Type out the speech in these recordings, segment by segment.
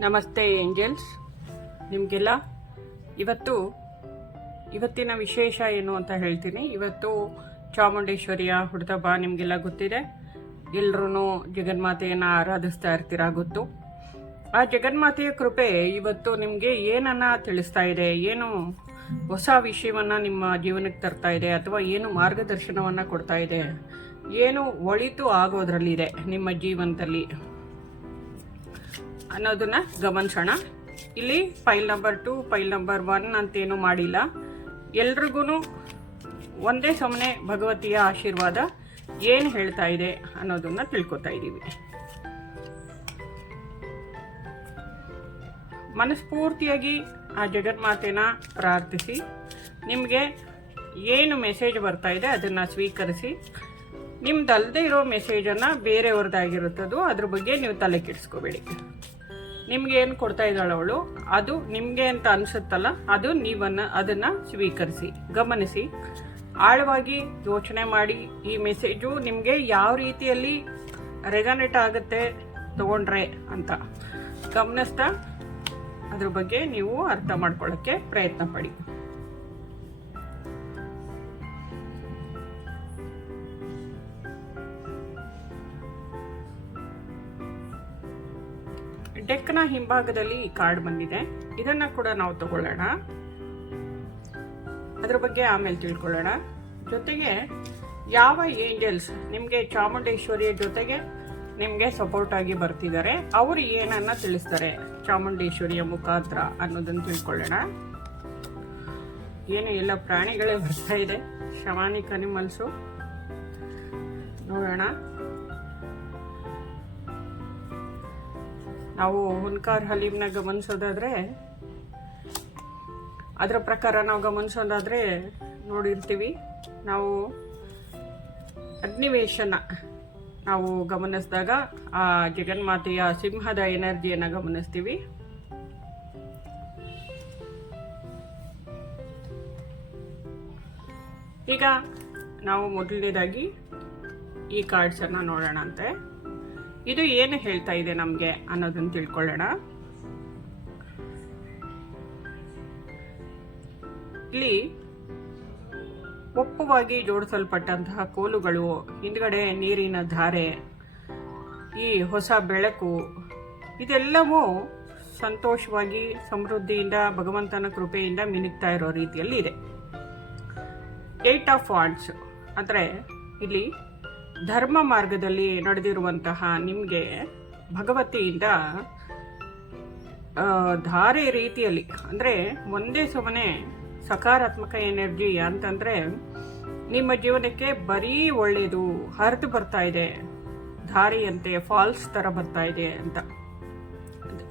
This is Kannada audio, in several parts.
ನಮಸ್ತೆ ಏಂಜಲ್ಸ್, ನಿಮಗೆಲ್ಲ ಇವತ್ತಿನ ವಿಶೇಷ ಏನು ಅಂತ ಹೇಳ್ತೀನಿ. ಇವತ್ತು ಚಾಮುಂಡೇಶ್ವರಿಯ ಹುಟ್ಟುಹಬ್ಬ ನಿಮಗೆಲ್ಲ ಗೊತ್ತಿದೆ. ಎಲ್ಲರೂ ಜಗನ್ಮಾತೆಯನ್ನು ಆರಾಧಿಸ್ತಾ ಇರ್ತೀರಾ, ಗೊತ್ತು. ಆ ಜಗನ್ಮಾತೆಯ ಕೃಪೆ ಇವತ್ತು ನಿಮಗೆ ಏನನ್ನ ತಿಳಿಸ್ತಾ ಇದೆ, ಏನು ಹೊಸ ವಿಷಯವನ್ನ ನಿಮ್ಮ ಜೀವನಕ್ಕೆ ತರ್ತಾ ಇದೆ, ಅಥವಾ ಏನು ಮಾರ್ಗದರ್ಶನವನ್ನ ಕೊಡ್ತಾ ಇದೆ, ಏನು ಒಳಿತು ಆಗೋದ್ರಲ್ಲಿದೆ ನಿಮ್ಮ ಜೀವನದಲ್ಲಿ ಅನ್ನೋದನ್ನ ಗಮನಿಸೋಣ. ಇಲ್ಲಿ ಫೈಲ್ ನಂಬರ್ 2, ಫೈಲ್ ನಂಬರ್ 1 ಅಂತೇನು ಮಾಡಿಲ್ಲ. ಎಲ್ರಿಗೂ ಒಂದೇ ಸಮನೆ ಭಗವತಿಯ ಆಶೀರ್ವಾದ ಏನು ಹೇಳ್ತಾ ಇದೆ ಅನ್ನೋದನ್ನ ತಿಳ್ಕೊತಾ ಇದ್ದೀವಿ. ಮನಸ್ಫೂರ್ತಿಯಾಗಿ ಆ ಜಗನ್ಮಾತೆನ ಪ್ರಾರ್ಥಿಸಿ, ನಿಮಗೆ ಏನು ಮೆಸೇಜ್ ಬರ್ತಾ ಇದೆ ಅದನ್ನು ಸ್ವೀಕರಿಸಿ. ನಿಮ್ದಲ್ಲದೆ ಇರೋ ಮೆಸೇಜನ್ನು ಬೇರೆಯವ್ರದ್ದಾಗಿರುತ್ತದು, ಅದ್ರ ಬಗ್ಗೆ ನೀವು ತಲೆ ಕೆಡಿಸ್ಕೋಬೇಡಿ. ನಿಮ್ಗೆ ಏನು ಕೊಡ್ತಾ ಇದ್ದಾಳೆ ಅವಳು, ಅದು ನಿಮಗೆ ಅಂತ ಅನ್ಸುತ್ತಲ್ಲ, ಅದು ಅದನ್ನು ಸ್ವೀಕರಿಸಿ, ಗಮನಿಸಿ, ಆಳವಾಗಿ ಯೋಚನೆ ಮಾಡಿ. ಈ ಮೆಸೇಜು ನಿಮಗೆ ಯಾವ ರೀತಿಯಲ್ಲಿ ರೆಸನೇಟ್ ಆಗುತ್ತೆ ತಗೊಂಡ್ರೆ ಅಂತ ಗಮನಿಸ್ತಾ ಅದ್ರ ಬಗ್ಗೆ ನೀವು ಅರ್ಥ ಮಾಡ್ಕೊಳ್ಳೋಕ್ಕೆ ಪ್ರಯತ್ನ ಪಡಿ. ಡೆಕ್ನ ಹಿಂಭಾಗದಲ್ಲಿ ಈ ಕಾರ್ಡ್ ಬಂದಿದೆ, ಇದನ್ನ ಕೂಡ ನಾವು ತಗೊಳ್ಳೋಣ. ಅದ್ರ ಬಗ್ಗೆ ಆಮೇಲೆ ತಿಳ್ಕೊಳ್ಳೋಣ. ಜೊತೆಗೆ ಯಾವ ಏಂಜಲ್ಸ್ ನಿಮಗೆ ಚಾಮುಂಡೇಶ್ವರಿಯ ಜೊತೆಗೆ ನಿಮಗೆ ಸಪೋರ್ಟ್ ಆಗಿ ಬರ್ತಿದ್ದಾರೆ, ಅವರು ಏನನ್ನ ತಿಳಿಸ್ತಾರೆ ಚಾಮುಂಡೇಶ್ವರಿಯ ಮುಖಾಂತರ ಅನ್ನೋದನ್ನು ತಿಳ್ಕೊಳ್ಳೋಣ. ಏನು ಎಲ್ಲ ಪ್ರಾಣಿಗಳೇ ಬರ್ತಾ ಇದೆ, ಶಮಾನಿಕ್ ಅನಿಮಲ್ಸು, ನೋಡೋಣ. ನಾವು ಹುನ್ಕಾರ್ ಹಲೀಮ್ನ ಗಮನಿಸೋದಾದ್ರೆ, ಅದರ ಪ್ರಕಾರ ನಾವು ಗಮನಿಸೋದಾದ್ರೆ ನೋಡಿರ್ತೀವಿ, ನಾವು ಅಗ್ನಿವೇಶನ ನಾವು ಗಮನಿಸಿದಾಗ ಆ ಜಗನ್ಮಾತೆಯ ಸಿಂಹದ ಎನರ್ಜಿಯನ್ನು ಗಮನಿಸ್ತೀವಿ. ಈಗ ನಾವು ಮೊದಲನೇದಾಗಿ ಈ ಕಾರ್ಡ್ಸ್ ಅನ್ನ ನೋಡೋಣ ಅಂತೆ. ಇದು ಏನು ಹೇಳ್ತಾ ಇದೆ ನಮಗೆ ಅನ್ನೋದನ್ನು ತಿಳ್ಕೊಳ್ಳೋಣ. ಇಲ್ಲಿ ಒಪ್ಪವಾಗಿ ಜೋಡಿಸಲ್ಪಟ್ಟಂತಹ ಕೋಲುಗಳು, ಹಿಂದ್ಗಡೆ ನೀರಿನ ಧಾರೆ, ಈ ಹೊಸ ಬೆಳಕು, ಇದೆಲ್ಲವೂ ಸಂತೋಷವಾಗಿ ಸಮೃದ್ಧಿಯಿಂದ ಭಗವಂತನ ಕೃಪೆಯಿಂದ ಮಿನುಗ್ತಾ ಇರೋ ರೀತಿಯಲ್ಲಿ ಇದೆ. 8 ಆಫ್ ವಾಂಡ್ಸ್ ಅಂದರೆ ಇಲ್ಲಿ ಧರ್ಮ ಮಾರ್ಗದಲ್ಲಿ ನಡೆದಿರುವಂತಹ ನಿಮಗೆ ಭಗವತಿಯಿಂದ ಧಾರೆ ರೀತಿಯಲ್ಲಿ, ಅಂದರೆ ಒಂದೇ ಸಮನೆ ಸಕಾರಾತ್ಮಕ ಎನರ್ಜಿ ಅಂತಂದರೆ ನಿಮ್ಮ ಜೀವನಕ್ಕೆ ಬರೀ ಒಳ್ಳೆಯದು ಹರಿದು ಬರ್ತಾ ಇದೆ, ಧಾರೆಯಂತೆ ಫಾಲ್ಸ್ ಥರ ಬರ್ತಾ ಇದೆ ಅಂತ.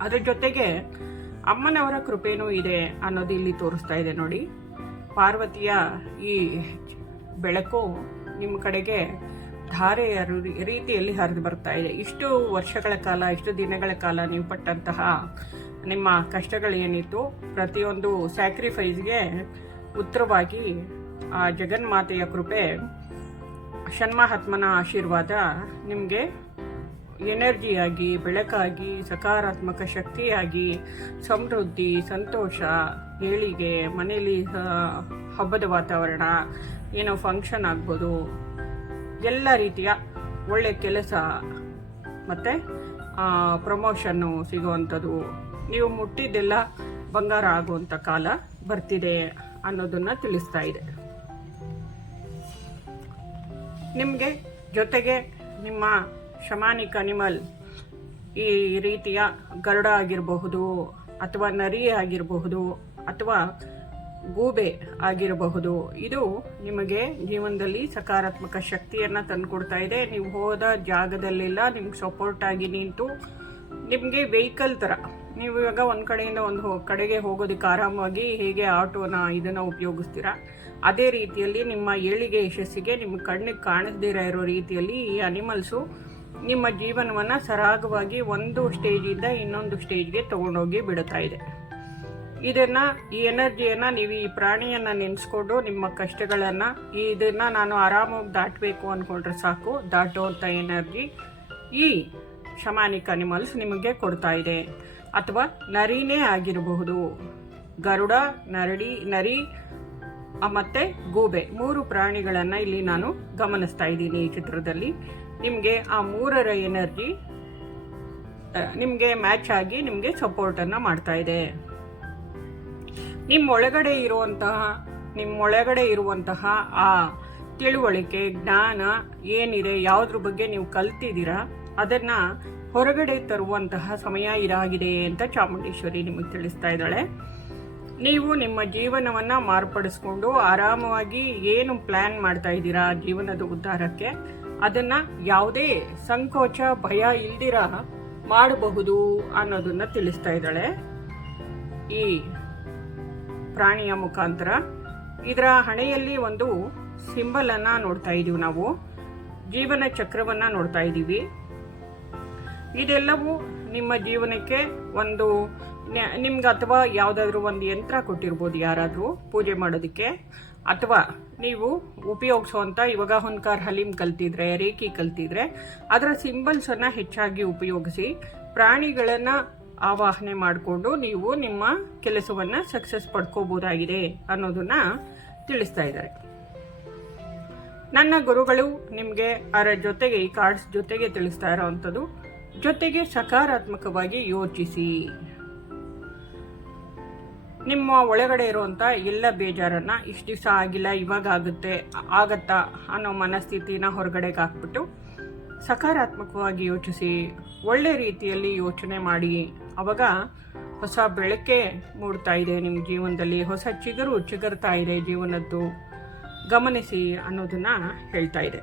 ಅದ್ರ ಜೊತೆಗೆ ಅಮ್ಮನವರ ಕೃಪೆನೂ ಇದೆ ಅನ್ನೋದು ಇಲ್ಲಿ ತೋರಿಸ್ತಾ ಇದೆ ನೋಡಿ. ಪಾರ್ವತಿಯ ಈ ಬೆಳಕು ನಿಮ್ಮ ಕಡೆಗೆ ಧಾರೆಯ ರೀತಿಯಲ್ಲಿ ಹರಿದು ಬರ್ತಾ ಇದೆ. ಇಷ್ಟು ವರ್ಷಗಳ ಕಾಲ, ಇಷ್ಟು ದಿನಗಳ ಕಾಲ ನೀವು ಪಟ್ಟಂತಹ ನಿಮ್ಮ ಕಷ್ಟಗಳೇನಿತ್ತು, ಪ್ರತಿಯೊಂದು ಸ್ಯಾಕ್ರಿಫೈಸ್ಗೆ ಉತ್ತರವಾಗಿ ಆ ಜಗನ್ಮಾತೆಯ ಕೃಪೆ, ಷಣ್ಮಹಾತ್ಮನ ಆಶೀರ್ವಾದ ನಿಮಗೆ ಎನರ್ಜಿಯಾಗಿ, ಬೆಳಕಾಗಿ, ಸಕಾರಾತ್ಮಕ ಶಕ್ತಿಯಾಗಿ, ಸಮೃದ್ಧಿ, ಸಂತೋಷ, ಏಳಿಗೆ, ಮನೆಯಲ್ಲಿ ಹಬ್ಬದ ವಾತಾವರಣ, ಏನೋ ಫಂಕ್ಷನ್ ಆಗ್ಬೋದು, ಎಲ್ಲ ರೀತಿಯ ಒಳ್ಳೆ ಕೆಲಸ ಮತ್ತು ಪ್ರಮೋಷನ್ನು ಸಿಗುವಂಥದ್ದು, ನೀವು ಮುಟ್ಟಿದ್ದೆಲ್ಲ ಬಂಗಾರ ಆಗುವಂಥ ಕಾಲ ಬರ್ತಿದೆ ಅನ್ನೋದನ್ನು ತಿಳಿಸ್ತಾ ಇದೆ. ನಿಮಗೆ ಜೊತೆಗೆ ನಿಮ್ಮ ಶಮಾನಿಕ್ ಅನಿಮಲ್, ಈ ರೀತಿಯ ಗರುಡ ಆಗಿರಬಹುದು, ಅಥವಾ ನರಿ ಆಗಿರಬಹುದು, ಅಥವಾ ಗೂಬೆ ಆಗಿರಬಹುದು, ಇದು ನಿಮಗೆ ಜೀವನದಲ್ಲಿ ಸಕಾರಾತ್ಮಕ ಶಕ್ತಿಯನ್ನು ತಂದುಕೊಡ್ತಾ ಇದೆ. ನೀವು ಹೋದ ಜಾಗದಲ್ಲೆಲ್ಲ ನಿಮ್ಗೆ ಸಪೋರ್ಟ್ ಆಗಿ ನಿಂತು, ನಿಮಗೆ ವೆಹಿಕಲ್ ಥರ, ನೀವು ಇವಾಗ ಒಂದು ಕಡೆಯಿಂದ ಒಂದು ಕಡೆಗೆ ಹೋಗೋದಕ್ಕೆ ಆರಾಮಾಗಿ ಹೇಗೆ ಆಟೋನ ಇದನ್ನು ಉಪಯೋಗಿಸ್ತೀರಾ, ಅದೇ ರೀತಿಯಲ್ಲಿ ನಿಮ್ಮ ಏಳಿಗೆ ಯಶಸ್ಸಿಗೆ ನಿಮ್ಮ ಕಣ್ಣಿಗೆ ಕಾಣಿಸ್ದಿರ ಇರೋ ರೀತಿಯಲ್ಲಿ ಈ ಅನಿಮಲ್ಸು ನಿಮ್ಮ ಜೀವನವನ್ನು ಸರಾಗವಾಗಿ ಒಂದು ಸ್ಟೇಜಿಂದ ಇನ್ನೊಂದು ಸ್ಟೇಜ್ಗೆ ತಗೊಂಡೋಗಿ ಬಿಡುತ್ತಾ ಇದೆ. ಈ ಎನರ್ಜಿಯನ್ನು ನೀವು ಈ ಪ್ರಾಣಿಯನ್ನು ನೆನೆಸ್ಕೊಂಡು ನಿಮ್ಮ ಕಷ್ಟಗಳನ್ನು, ಇದನ್ನು ನಾನು ಆರಾಮಾಗಿ ದಾಟಬೇಕು ಅಂದ್ಕೊಂಡ್ರೆ ಸಾಕು, ದಾಟುವಂಥ ಎನರ್ಜಿ ಈ ಶಮಾನಿಕ್ ಅನಿಮಲ್ಸ್ ನಿಮಗೆ ಕೊಡ್ತಾ ಇದೆ. ಅಥವಾ ನರಿನೇ ಆಗಿರಬಹುದು. ಗರುಡ, ನರಿ ಮತ್ತು ಗೂಬೆ 3 ಪ್ರಾಣಿಗಳನ್ನು ಇಲ್ಲಿ ನಾನು ಗಮನಿಸ್ತಾ ಇದ್ದೀನಿ ಈ ಚಿತ್ರದಲ್ಲಿ. ನಿಮಗೆ ಆ 3ರ ಎನರ್ಜಿ ನಿಮಗೆ ಮ್ಯಾಚ್ ಆಗಿ ನಿಮಗೆ ಸಪೋರ್ಟನ್ನು ಮಾಡ್ತಾ ಇದೆ. ನಿಮ್ಮೊಳಗಡೆ ಇರುವಂತಹ ಆ ತಿಳುವಳಿಕೆ, ಜ್ಞಾನ ಏನಿದೆ, ಯಾವುದ್ರ ಬಗ್ಗೆ ನೀವು ಕಲ್ತಿದ್ದೀರಾ ಅದನ್ನು ಹೊರಗಡೆ ತರುವಂತಹ ಸಮಯ ಇದಾಗಿದೆ ಅಂತ ಚಾಮುಂಡೇಶ್ವರಿ ನಿಮಗೆ ತಿಳಿಸ್ತಾ ಇದ್ದಾಳೆ. ನೀವು ನಿಮ್ಮ ಜೀವನವನ್ನು ಮಾರ್ಪಡಿಸ್ಕೊಂಡು ಆರಾಮವಾಗಿ ಏನು ಪ್ಲ್ಯಾನ್ ಮಾಡ್ತಾ ಇದ್ದೀರಾ ಜೀವನದ ಉದ್ಧಾರಕ್ಕೆ, ಅದನ್ನು ಯಾವುದೇ ಸಂಕೋಚ, ಭಯ ಇಲ್ದಿರ ಮಾಡಬಹುದು ಅನ್ನೋದನ್ನು ತಿಳಿಸ್ತಾ ಇದ್ದಾಳೆ ಈ ಪ್ರಾಣಿಯ ಮುಖಾಂತರ. ಇದರ ಹಣೆಯಲ್ಲಿ ಒಂದು ಸಿಂಬಲನ್ನು ನೋಡ್ತಾ ಇದ್ದೀವಿ ನಾವು, ಜೀವನ ಚಕ್ರವನ್ನು ನೋಡ್ತಾ ಇದ್ದೀವಿ. ಇದೆಲ್ಲವೂ ನಿಮ್ಮ ಜೀವನಕ್ಕೆ ಒಂದು ನಿಮ್ಗೆ ಅಥವಾ ಯಾವುದಾದ್ರೂ ಒಂದು ಯಂತ್ರ ಕೊಟ್ಟಿರ್ಬೋದು ಯಾರಾದರೂ ಪೂಜೆ ಮಾಡೋದಕ್ಕೆ, ಅಥವಾ ನೀವು ಉಪಯೋಗಿಸುವಂಥ ಇವಾಗ ಹುನ್ಕಾರ್ ಹಲೀಮ್ ಕಲ್ತಿದ್ರೆ, ರೇಖಿ ಕಲ್ತಿದ್ರೆ ಅದರ ಸಿಂಬಲ್ಸನ್ನು ಹೆಚ್ಚಾಗಿ ಉಪಯೋಗಿಸಿ ಪ್ರಾಣಿಗಳನ್ನು ಆವಾಹನೆ ಮಾಡಿಕೊಂಡು ನೀವು ನಿಮ್ಮ ಕೆಲಸವನ್ನು ಸಕ್ಸಸ್ ಪಡ್ಕೋಬೋದಾಗಿದೆ ಅನ್ನೋದನ್ನ ತಿಳಿಸ್ತಾ ಇದ್ದಾರೆ. ನನ್ನ ಗುರುಗಳು ನಿಮಗೆ ಅದರ ಜೊತೆಗೆ ಈ ಕಾರ್ಡ್ಸ್ ಜೊತೆಗೆ ತಿಳಿಸ್ತಾ ಇರೋವಂಥದ್ದು, ಜೊತೆಗೆ ಸಕಾರಾತ್ಮಕವಾಗಿ ಯೋಚಿಸಿ. ನಿಮ್ಮ ಒಳಗಡೆ ಇರುವಂಥ ಎಲ್ಲ ಬೇಜಾರನ್ನು ಇಷ್ಟು ದಿವಸ ಆಗಿಲ್ಲ ಇವಾಗ ಆಗತ್ತಾ ಅನ್ನೋ ಮನಸ್ಥಿತಿನ ಹೊರಗಡೆಗೆ ಹಾಕ್ಬಿಟ್ಟು ಸಕಾರಾತ್ಮಕವಾಗಿ ಯೋಚಿಸಿ, ಒಳ್ಳೆ ರೀತಿಯಲ್ಲಿ ಯೋಚನೆ ಮಾಡಿ. ಅವಾಗ ಹೊಸ ಬೆಳಕೆ ಮೂಡ್ತಾ ಇದೆ ನಿಮ್ಮ ಜೀವನದಲ್ಲಿ, ಹೊಸ ಚಿಗುರ್ತಾ ಇದೆ ಜೀವನದ್ದು, ಗಮನಿಸಿ ಅನ್ನೋದನ್ನ ಹೇಳ್ತಾ ಇದೆ.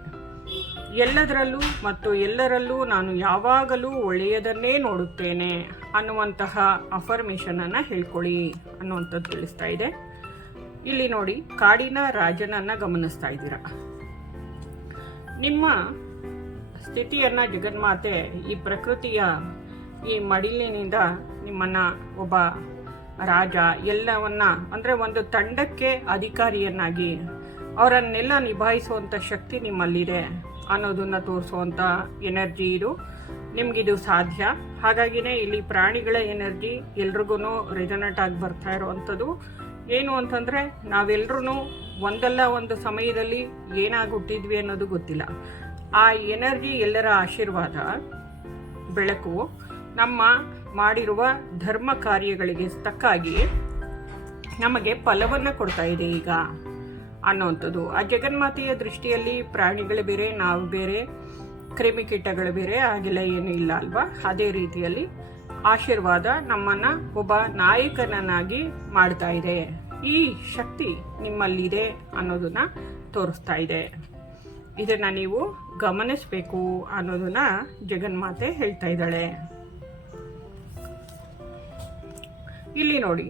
ಎಲ್ಲದರಲ್ಲೂ ಮತ್ತು ಎಲ್ಲರಲ್ಲೂ ನಾನು ಯಾವಾಗಲೂ ಒಳ್ಳೆಯದನ್ನೇ ನೋಡುತ್ತೇನೆ ಅನ್ನುವಂತಹ ಅಫರ್ಮೇಷನನ್ನು ಹೇಳ್ಕೊಳ್ಳಿ ಅನ್ನುವಂಥದ್ದು ತಿಳಿಸ್ತಾ ಇದೆ. ಇಲ್ಲಿ ನೋಡಿ, ಕಾಡಿನ ರಾಜನನ್ನು ಗಮನಿಸ್ತಾ ಇದ್ದೀರಾ. ನಿಮ್ಮ ಸ್ಥಿತಿಯನ್ನು ಜಗನ್ಮಾತೆ ಈ ಪ್ರಕೃತಿಯ ಈ ಮಡಿಲಿನಿಂದ ನಿಮ್ಮನ್ನು ಒಬ್ಬ ರಾಜ ಎಲ್ಲವನ್ನ ಅಂದರೆ ಒಂದು ತಂಡಕ್ಕೆ ಅಧಿಕಾರಿಯನ್ನಾಗಿ ಅವರನ್ನೆಲ್ಲ ನಿಭಾಯಿಸುವಂಥ ಶಕ್ತಿ ನಿಮ್ಮಲ್ಲಿದೆ ಅನ್ನೋದನ್ನು ತೋರಿಸುವಂಥ ಎನರ್ಜಿ ಇದು. ನಿಮಗಿದು ಸಾಧ್ಯ. ಹಾಗಾಗಿನೇ ಇಲ್ಲಿ ಪ್ರಾಣಿಗಳ ಎನರ್ಜಿ ಎಲ್ರಿಗೂ ರೆಸೊನೇಟ್ ಆಗಿ ಬರ್ತಾ ಇರೋವಂಥದ್ದು. ಏನು ಅಂತಂದರೆ ನಾವೆಲ್ಲರೂ ಒಂದಲ್ಲ ಒಂದು ಸಮಯದಲ್ಲಿ ಏನಾಗಿ ಹುಟ್ಟಿದ್ವಿ ಅನ್ನೋದು ಗೊತ್ತಿಲ್ಲ. ಆ ಎನರ್ಜಿ, ಎಲ್ಲರ ಆಶೀರ್ವಾದ, ಬೆಳಕು ನಮ್ಮ ಮಾಡಿರುವ ಧರ್ಮ ಕಾರ್ಯಗಳಿಗೆ ತಕ್ಕಾಗಿ ನಮಗೆ ಫಲವನ್ನು ಕೊಡ್ತಾ ಇದೆ ಈಗ ಅನ್ನೋವಂಥದ್ದು. ಆ ಜಗನ್ಮಾತೆಯ ದೃಷ್ಟಿಯಲ್ಲಿ ಪ್ರಾಣಿಗಳು ಬೇರೆ, ನಾವು ಬೇರೆ, ಕ್ರಿಮಿಕೀಟಗಳು ಬೇರೆ, ಹಾಗೆಲ್ಲ ಏನೂ ಇಲ್ಲ ಅಲ್ವಾ? ಅದೇ ರೀತಿಯಲ್ಲಿ ಆಶೀರ್ವಾದ ನಮ್ಮನ್ನು ಒಬ್ಬ ನಾಯಕನನ್ನಾಗಿ ಮಾಡ್ತಾ ಇದೆ. ಈ ಶಕ್ತಿ ನಿಮ್ಮಲ್ಲಿದೆ ಅನ್ನೋದನ್ನ ತೋರಿಸ್ತಾ ಇದೆ. ಇದನ್ನು ನೀವು ಗಮನಿಸಬೇಕು ಅನ್ನೋದನ್ನ ಜಗನ್ಮಾತೆ ಹೇಳ್ತಾ ಇದ್ದಾಳೆ. ಇಲ್ಲಿ ನೋಡಿ,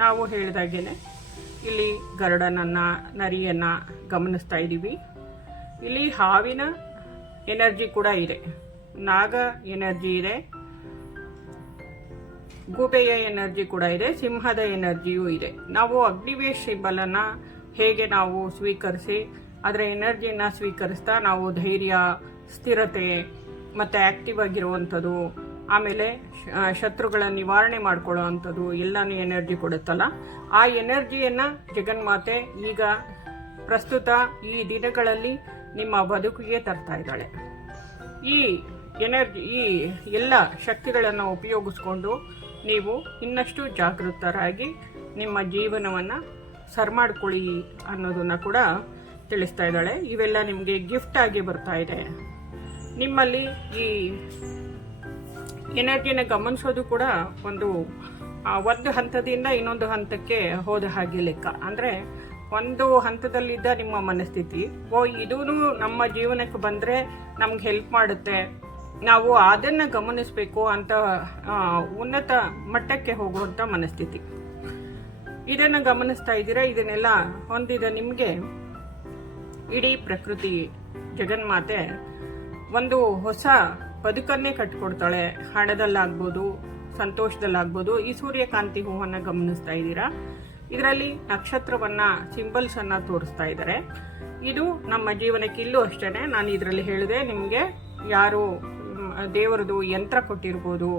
ನಾವು ಹೇಳಿದಾಗೇನೆ ಇಲ್ಲಿ ಗರುಡನನ್ನು, ನರಿಯನ್ನು ಗಮನಿಸ್ತಾ ಇದ್ದೀವಿ. ಇಲ್ಲಿ ಹಾವಿನ ಎನರ್ಜಿ ಕೂಡ ಇದೆ, ನಾಗ ಎನರ್ಜಿ ಇದೆ, ಗೂಬೆಯ ಎನರ್ಜಿ ಕೂಡ ಇದೆ, ಸಿಂಹದ ಎನರ್ಜಿಯೂ ಇದೆ. ನಾವು ಅಗ್ನಿವೇಶ್ ಸಿಂಬಲನ್ನು ಹೇಗೆ ನಾವು ಸ್ವೀಕರಿಸಿ ಅದರ ಎನರ್ಜಿಯನ್ನು ಸ್ವೀಕರಿಸ್ತಾ ನಾವು ಧೈರ್ಯ, ಸ್ಥಿರತೆ ಮತ್ತು ಆ್ಯಕ್ಟಿವ್ ಆಗಿರುವಂಥದ್ದು, ಆಮೇಲೆ ಶತ್ರುಗಳ ನಿವಾರಣೆ ಮಾಡ್ಕೊಳ್ಳೋ ಅಂಥದ್ದು ಎಲ್ಲನೂ ಎನರ್ಜಿ ಕೊಡುತ್ತಲ್ಲ, ಆ ಎನರ್ಜಿಯನ್ನು ಜಗನ್ಮಾತೆ ಈಗ ಪ್ರಸ್ತುತ ಈ ದಿನಗಳಲ್ಲಿ ನಿಮ್ಮ ಬದುಕಿಗೆ ತರ್ತಾ ಇದ್ದಾಳೆ. ಈ ಎನರ್ಜಿ, ಈ ಎಲ್ಲ ಶಕ್ತಿಗಳನ್ನು ಉಪಯೋಗಿಸ್ಕೊಂಡು ನೀವು ಇನ್ನಷ್ಟು ಜಾಗೃತರಾಗಿ ನಿಮ್ಮ ಜೀವನವನ್ನು ಸರ್ ಮಾಡ್ಕೊಳ್ಳಿ ಅನ್ನೋದನ್ನು ಕೂಡ ತಿಳಿಸ್ತಾ ಇದ್ದಾಳೆ. ಇವೆಲ್ಲ ನಿಮಗೆ ಗಿಫ್ಟ್ ಆಗಿ ಬರ್ತಾ ಇದೆ. ನಿಮ್ಮಲ್ಲಿ ಈ ಎನರ್ಜಿನ ಗಮನಿಸೋದು ಕೂಡ ಒಂದು ಹಂತದಿಂದ ಇನ್ನೊಂದು ಹಂತಕ್ಕೆ ಹೋದ ಹಾಗೆ ಲೆಕ್ಕ. ಅಂದರೆ ಒಂದು ಹಂತದಲ್ಲಿದ್ದ ನಿಮ್ಮ ಮನಸ್ಥಿತಿ, ಇದೂ ನಮ್ಮ ಜೀವನಕ್ಕೆ ಬಂದರೆ ನಮ್ಗೆ ಹೆಲ್ಪ್ ಮಾಡುತ್ತೆ, ನಾವು ಅದನ್ನು ಗಮನಿಸಬೇಕು ಅಂತ ಉನ್ನತ ಮಟ್ಟಕ್ಕೆ ಹೋಗುವಂಥ ಮನಸ್ಥಿತಿ. ಇದನ್ನು ಗಮನಿಸ್ತಾ ಇದ್ದೀರಾ. ಇದನ್ನೆಲ್ಲ ಹೊಂದಿದ ನಿಮಗೆ ಇಡೀ ಪ್ರಕೃತಿ, ಜಗನ್ಮಾತೆ ಒಂದು ಹೊಸ ಬದುಕನ್ನೇ ಕಟ್ಕೊಡ್ತಾಳೆ. ಹಣದಲ್ಲಾಗ್ಬೋದು, ಸಂತೋಷದಲ್ಲಾಗ್ಬೋದು. ಈ ಸೂರ್ಯಕಾಂತಿ ಹೂವನ್ನು ಗಮನಿಸ್ತಾ ಇದ್ದೀರಾ. ಇದರಲ್ಲಿ ನಕ್ಷತ್ರವನ್ನು, ಸಿಂಬಲ್ಸನ್ನು ತೋರಿಸ್ತಾ ಇದ್ದಾರೆ. ಇದು ನಮ್ಮ ಜೀವನಕ್ಕೆ ಇಲ್ಲೂ ಅಷ್ಟೇ. ನಾನು ಇದರಲ್ಲಿ ಹೇಳಿದೆ, ನಿಮಗೆ ಯಾರು ದೇವರದು ಯಂತ್ರ ಕೊಟ್ಟಿರ್ಬೋದು,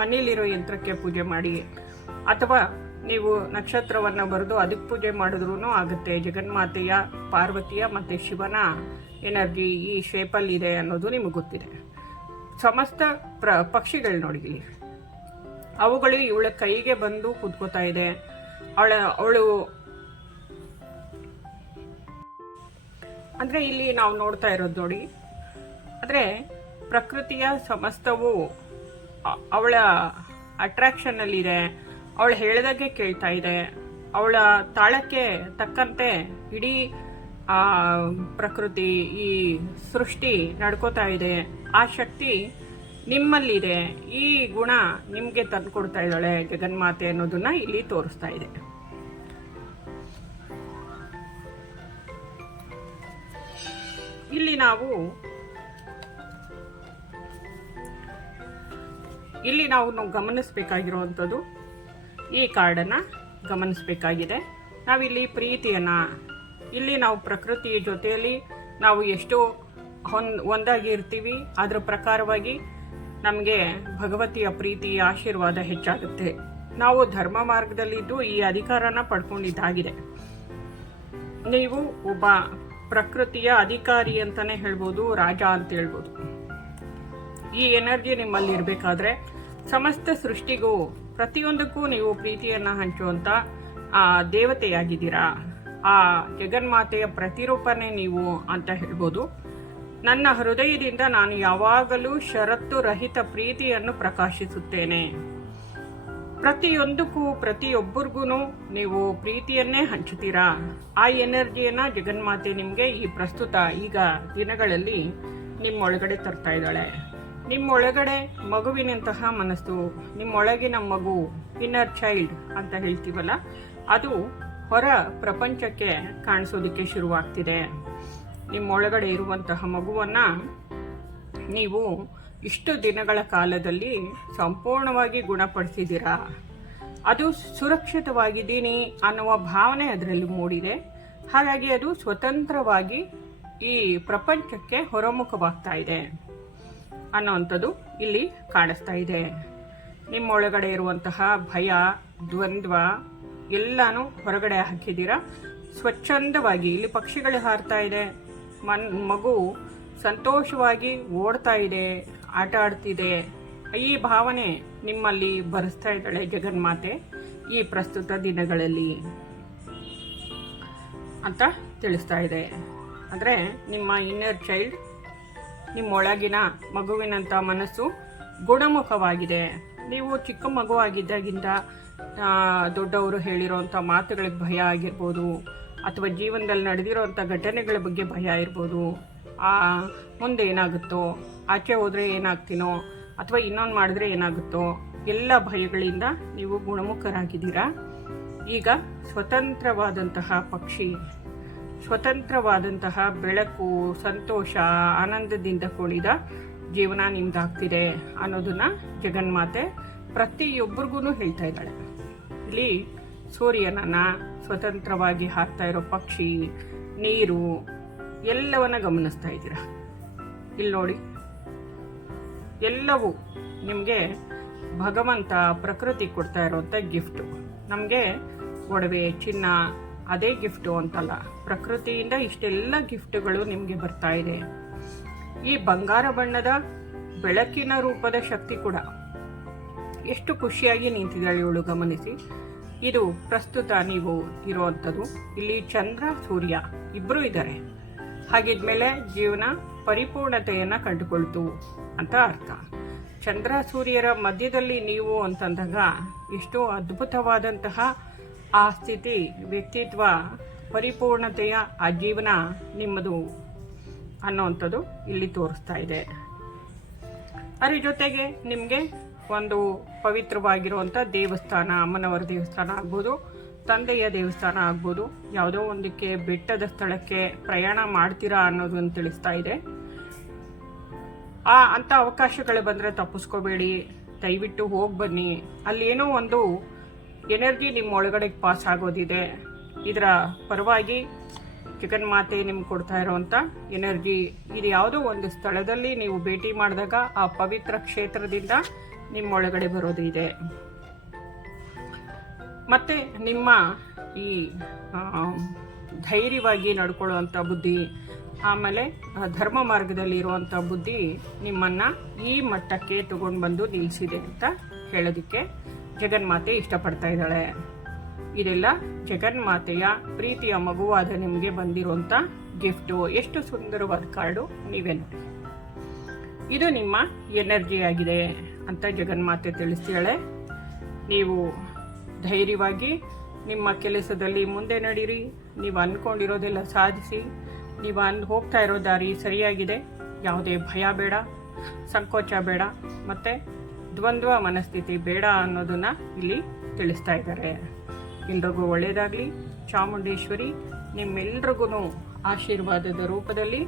ಮನೇಲಿರೋ ಯಂತ್ರಕ್ಕೆ ಪೂಜೆ ಮಾಡಿ, ಅಥವಾ ನೀವು ನಕ್ಷತ್ರವನ್ನು ಬರೆದು ಅದಕ್ಕೆ ಪೂಜೆ ಮಾಡಿದ್ರೂ ಆಗುತ್ತೆ. ಜಗನ್ಮಾತೆಯ, ಪಾರ್ವತಿಯ ಮತ್ತು ಶಿವನ ಎನರ್ಜಿ ಈ ಶೇಪಲ್ಲಿದೆ ಅನ್ನೋದು ನಿಮಗೆ ಗೊತ್ತಿದೆ. ಸಮಸ್ತ ಪಕ್ಷಿಗಳು ನೋಡಿ ಇಲ್ಲಿ, ಅವುಗಳು ಇವಳ ಕೈಗೆ ಬಂದು ಕೂತ್ಕೋತಾ ಇದೆ. ಅವಳು ಅಂದರೆ ಇಲ್ಲಿ ನಾವು ನೋಡ್ತಾ ಇರೋದು ನೋಡಿ, ಅಂದರೆ ಪ್ರಕೃತಿಯ ಸಮಸ್ತವು ಅವಳ ಅಟ್ರಾಕ್ಷನ್ನಲ್ಲಿದೆ. ಅವಳು ಹೇಳಿದಾಗೆ ಕೇಳ್ತಾ ಇದೆ. ಅವಳ ತಾಳಕ್ಕೆ ತಕ್ಕಂತೆ ಇಡೀ ಪ್ರಕೃತಿ, ಈ ಸೃಷ್ಟಿ ನಡ್ಕೋತಾ ಇದೆ. ಆ ಶಕ್ತಿ ನಿಮ್ಮಲ್ಲಿದೆ. ಈ ಗುಣ ನಿಮಗೆ ತಂದುಕೊಡ್ತಾ ಇದ್ದಾಳೆ ಜಗನ್ಮಾತೆ ಅನ್ನೋದನ್ನ ಇಲ್ಲಿ ತೋರಿಸ್ತಾ ಇದೆ. ಇಲ್ಲಿ ನಾವು ಗಮನಿಸಬೇಕಾಗಿರುವಂಥದ್ದು, ಈ ಕಾರ್ಡನ್ನು ಗಮನಿಸಬೇಕಾಗಿದೆ. ನಾವಿಲ್ಲಿ ಪ್ರೀತಿಯನ್ನು, ಇಲ್ಲಿ ನಾವು ಪ್ರಕೃತಿಯ ಜೊತೆಯಲ್ಲಿ ನಾವು ಎಷ್ಟು ಒಂದಾಗಿ ಇರ್ತೀವಿ, ಅದರ ಪ್ರಕಾರವಾಗಿ ನಮಗೆ ಭಗವತಿಯ ಪ್ರೀತಿ, ಆಶೀರ್ವಾದ ಹೆಚ್ಚಾಗುತ್ತೆ. ನಾವು ಧರ್ಮ ಮಾರ್ಗದಲ್ಲಿದ್ದು ಈ ಅಧಿಕಾರನ ಪಡ್ಕೊಂಡಿದ್ದಾಗಿದೆ. ನೀವು ಒಬ್ಬ ಪ್ರಕೃತಿಯ ಅಧಿಕಾರಿ ಅಂತಾನೆ ಹೇಳ್ಬೋದು, ರಾಜ ಅಂತ ಹೇಳ್ಬೋದು. ಈ ಎನರ್ಜಿ ನಿಮ್ಮಲ್ಲಿ ಇರಬೇಕಾದ್ರೆ ಸಮಸ್ತ ಸೃಷ್ಟಿಗೂ, ಪ್ರತಿಯೊಂದಕ್ಕೂ ನೀವು ಪ್ರೀತಿಯನ್ನು ಹಂಚುವಂಥ ದೇವತೆಯಾಗಿದ್ದೀರಾ. ಆ ಜಗನ್ಮಾತೆಯ ಪ್ರತಿರೂಪನೇ ನೀವು ಅಂತ ಹೇಳ್ಬೋದು. ನನ್ನ ಹೃದಯದಿಂದ ನಾನು ಯಾವಾಗಲೂ ಷರತ್ತು ರಹಿತ ಪ್ರೀತಿಯನ್ನು ಪ್ರಕಾಶಿಸುತ್ತೇನೆ. ಪ್ರತಿಯೊಂದಕ್ಕೂ, ಪ್ರತಿಯೊಬ್ಬರಿಗೂ ನೀವು ಪ್ರೀತಿಯನ್ನೇ ಹಂಚುತ್ತೀರಾ. ಆ ಎನರ್ಜಿಯನ್ನು ಜಗನ್ಮಾತೆ ನಿಮಗೆ ಈ ಪ್ರಸ್ತುತ ಈಗ ದಿನಗಳಲ್ಲಿ ನಿಮ್ಮೊಳಗಡೆ ತರ್ತಾ ಇದ್ದಾಳೆ. ನಿಮ್ಮೊಳಗಡೆ ಮಗುವಿನಂತಹ ಮನಸ್ಸು, ನಿಮ್ಮೊಳಗಿನ ಮಗು, ಇನ್ನರ್ ಚೈಲ್ಡ್ ಅಂತ ಹೇಳ್ತೀವಲ್ಲ, ಅದು ಹೊರ ಪ್ರಪಂಚಕ್ಕೆ ಕಾಣಿಸೋದಕ್ಕೆ ಶುರುವಾಗ್ತಿದೆ. ನಿಮ್ಮೊಳಗಡೆ ಇರುವಂತಹ ಮಗುವನ್ನು ನೀವು ಇಷ್ಟು ದಿನಗಳ ಕಾಲದಲ್ಲಿ ಸಂಪೂರ್ಣವಾಗಿ ಗುಣಪಡಿಸಿದ್ದೀರಾ. ಅದು ಸುರಕ್ಷಿತವಾಗಿದ್ದೀನಿ ಅನ್ನುವ ಭಾವನೆ ಅದರಲ್ಲಿ ಮೂಡಿದೆ. ಹಾಗಾಗಿ ಅದು ಸ್ವತಂತ್ರವಾಗಿ ಈ ಪ್ರಪಂಚಕ್ಕೆ ಹೊರಮುಖವಾಗ್ತಾ ಇದೆ ಅನ್ನೋವಂಥದ್ದು ಇಲ್ಲಿ ಕಾಣಿಸ್ತಾ ಇದೆ. ನಿಮ್ಮೊಳಗಡೆ ಇರುವಂತಹ ಭಯ, ದ್ವಂದ್ವ ಎಲ್ಲನೂ ಹೊರಗಡೆ ಹಾಕಿದ್ದೀರಾ. ಸ್ವಚ್ಛಂದವಾಗಿ ಇಲ್ಲಿ ಪಕ್ಷಿಗಳು ಹಾರ್ತಾ ಇದೆ, ಮಗು ಸಂತೋಷವಾಗಿ ಓಡ್ತಾ ಇದೆ, ಆಟ ಆಡ್ತಿದೆ. ಈ ಭಾವನೆ ನಿಮ್ಮಲ್ಲಿ ಬರೆಸ್ತಾ ಇದ್ದಾಳೆ ಜಗನ್ಮಾತೆ ಈ ಪ್ರಸ್ತುತ ದಿನಗಳಲ್ಲಿ ಅಂತ ತಿಳಿಸ್ತಾ ಇದೆ. ಅಂದರೆ ನಿಮ್ಮ ಇನ್ನರ್ ಚೈಲ್ಡ್, ನಿಮ್ಮೊಳಗಿನ ಮಗುವಿನಂಥ ಮನಸ್ಸು ಗುಣಮುಖವಾಗಿದೆ. ನೀವು ಚಿಕ್ಕ ಮಗು ಆಗಿದ್ದಾಗಿಂದ ದೊಡ್ಡವರು ಹೇಳಿರೋಂಥ ಮಾತುಗಳಿಗೆ ಭಯ ಆಗಿರ್ಬೋದು, ಅಥವಾ ಜೀವನದಲ್ಲಿ ನಡೆದಿರೋಂಥ ಘಟನೆಗಳ ಬಗ್ಗೆ ಭಯ ಇರ್ಬೋದು. ಮುಂದೆ ಏನಾಗುತ್ತೋ, ಆಚೆ ಹೋದರೆ ಏನಾಗ್ತೀನೋ, ಅಥವಾ ಇನ್ನೊಂದು ಮಾಡಿದ್ರೆ ಏನಾಗುತ್ತೋ, ಎಲ್ಲ ಭಯಗಳಿಂದ ನೀವು ಗುಣಮುಖರಾಗಿದ್ದೀರಾ. ಈಗ ಸ್ವತಂತ್ರವಾದಂತಹ ಪಕ್ಷಿ, ಸ್ವತಂತ್ರವಾದಂತಹ ಬೆಳಕು, ಸಂತೋಷ, ಆನಂದದಿಂದ ಕೂಡಿದ ಜೀವನ ನಿಮ್ದಾಗ್ತಿದೆ ಅನ್ನೋದನ್ನ ಜಗನ್ಮಾತೆ ಪ್ರತಿಯೊಬ್ಬರಿಗೂ ಹೇಳ್ತಾ ಇದ್ದಾಳೆ. ಇಲ್ಲಿ ಸೂರ್ಯನನ್ನ, ಸ್ವತಂತ್ರವಾಗಿ ಹಾರ್ತಾ ಇರೋ ಪಕ್ಷಿ, ನೀರು ಎಲ್ಲವನ್ನ ಗಮನಿಸ್ತಾ ಇದ್ದೀರಾ. ಇಲ್ಲಿ ನೋಡಿ, ಎಲ್ಲವೂ ನಿಮಗೆ ಭಗವಂತ ಪ್ರಕೃತಿ ಕೊಡ್ತಾ ಇರೋಂಥ ಗಿಫ್ಟು. ನಮಗೆ ಒಡವೆ, ಚಿನ್ನ ಅದೇ ಗಿಫ್ಟು ಅಂತಲ್ಲ, ಪ್ರಕೃತಿಯಿಂದ ಇಷ್ಟೆಲ್ಲ ಗಿಫ್ಟುಗಳು ನಿಮಗೆ ಬರ್ತಾ ಇದೆ. ಈ ಬಂಗಾರ ಬಣ್ಣದ ಬೆಳಕಿನ ರೂಪದ ಶಕ್ತಿ ಕೂಡ ಎಷ್ಟು ಖುಷಿಯಾಗಿ ನಿಂತಿದ್ದಾಳೆ ಇವಳು, ಗಮನಿಸಿ. ಇದು ಪ್ರಸ್ತುತ ನೀವು ಇರುವಂಥದ್ದು. ಇಲ್ಲಿ ಚಂದ್ರ, ಸೂರ್ಯ ಇಬ್ಬರೂ ಇದ್ದಾರೆ. ಹಾಗಿದ್ಮೇಲೆ ಜೀವನ ಪರಿಪೂರ್ಣತೆಯನ್ನು ಕಂಡುಕೊಳ್ತು ಅಂತ ಅರ್ಥ. ಚಂದ್ರ ಸೂರ್ಯರ ಮಧ್ಯದಲ್ಲಿ ನೀವು ಅಂತಂದಾಗ ಎಷ್ಟು ಅದ್ಭುತವಾದಂತಹ ಆ ಸ್ಥಿತಿ, ವ್ಯಕ್ತಿತ್ವ, ಪರಿಪೂರ್ಣತೆಯ ಆ ಜೀವನ ನಿಮ್ಮದು ಅನ್ನೋವಂಥದ್ದು ಇಲ್ಲಿ ತೋರಿಸ್ತಾ ಇದೆ. ಅದ್ರ ಜೊತೆಗೆ ನಿಮಗೆ ಒಂದು ಪವಿತ್ರವಾಗಿರುವಂಥ ದೇವಸ್ಥಾನ, ಅಮ್ಮನವರ ದೇವಸ್ಥಾನ ಆಗ್ಬೋದು, ತಂದೆಯ ದೇವಸ್ಥಾನ ಆಗ್ಬೋದು, ಯಾವುದೋ ಒಂದಕ್ಕೆ ಬೆಟ್ಟದ ಸ್ಥಳಕ್ಕೆ ಪ್ರಯಾಣ ಮಾಡ್ತೀರಾ ಅನ್ನೋದನ್ನು ತಿಳಿಸ್ತಾ ಇದೆ. ಅಂಥ ಅವಕಾಶಗಳು ಬಂದರೆ ತಪ್ಪಿಸ್ಕೋಬೇಡಿ, ದಯವಿಟ್ಟು ಹೋಗಿ ಬನ್ನಿ. ಅಲ್ಲೇನೋ ಒಂದು ಎನರ್ಜಿ ನಿಮ್ಮ ಒಳಗಡೆ ಪಾಸ್ ಆಗೋದಿದೆ. ಇದರ ಪರವಾಗಿ ಜಗನ್ಮಾತೆ ನಿಮ್ಗೆ ಕೊಡ್ತಾ ಇರೋವಂಥ ಎನರ್ಜಿ ಇದು. ಯಾವುದೋ ಒಂದು ಸ್ಥಳದಲ್ಲಿ ನೀವು ಭೇಟಿ ಮಾಡಿದಾಗ ಆ ಪವಿತ್ರ ಕ್ಷೇತ್ರದಿಂದ ನಿಮ್ಮೊಳಗಡೆ ಬರೋದು ಇದೆ. ಮತ್ತು ನಿಮ್ಮ ಈ ಧೈರ್ಯವಾಗಿ ನಡ್ಕೊಳ್ಳುವಂಥ ಬುದ್ಧಿ, ಆಮೇಲೆ ಧರ್ಮ ಮಾರ್ಗದಲ್ಲಿ ಇರುವಂಥ ಬುದ್ಧಿ ನಿಮ್ಮನ್ನು ಈ ಮಟ್ಟಕ್ಕೆ ತಗೊಂಡು ಬಂದು ನಿಲ್ಲಿಸಿದೆ ಅಂತ ಹೇಳೋದಕ್ಕೆ ಜಗನ್ಮಾತೆ ಇಷ್ಟಪಡ್ತಾ ಇದ್ದಾಳೆ. ಇದೆಲ್ಲ ಜಗನ್ಮಾತೆಯ ಪ್ರೀತಿಯ ಮಗುವಾದ ನಿಮಗೆ ಬಂದಿರುವಂಥ ಗಿಫ್ಟು. ಎಷ್ಟು ಸುಂದರವಾದ ಕಾರ್ಡು, ನೀವೇ ನೋಡಿ. ಇದು ನಿಮ್ಮ ಎನರ್ಜಿ ಆಗಿದೆ ಅಂತ ಜಗನ್ಮಾತೆ ತಿಳಿಸ್ತಾಳೆ. ನೀವು ಧೈರ್ಯವಾಗಿ ನಿಮ್ಮ ಕೆಲಸದಲ್ಲಿ ಮುಂದೆ ನಡೀರಿ. ನೀವು ಅಂದ್ಕೊಂಡಿರೋದೆಲ್ಲ ಸಾಧಿಸಿ. ನೀವು ಹೋಗ್ತಾ ಇರೋ ದಾರಿ ಸರಿಯಾಗಿದೆ. ಯಾವುದೇ ಭಯ ಬೇಡ, ಸಂಕೋಚ ಬೇಡ, ಮತ್ತು ದ್ವಂದ್ವ ಮನಸ್ಥಿತಿ ಬೇಡ ಅನ್ನೋದನ್ನು ಇಲ್ಲಿ ತಿಳಿಸ್ತಾ ಇದ್ದಾರೆ. ಎಲ್ರಿಗೂ ಒಳ್ಳೆಯದಾಗಲಿ. ಚಾಮುಂಡೇಶ್ವರಿ ನಿಮ್ಮೆಲ್ರಿಗೂ ಆಶೀರ್ವಾದದ ರೂಪದಲ್ಲಿ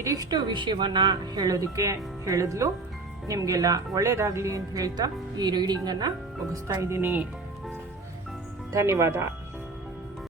ಇದಿಷ್ಟು ವಿಷಯವನ್ನು ಹೇಳೋದಕ್ಕೆ ಹೇಳಿದ್ಲು. ನಿಮಗೆಲ್ಲ ಒಳ್ಳೆಯದಾಗಲಿ ಅಂತ ಹೇಳ್ತಾ ಈ ರೀಡಿಂಗನ್ನು ಮುಗಿಸ್ತಾ ಇದ್ದೀನಿ. ಧನ್ಯವಾದ.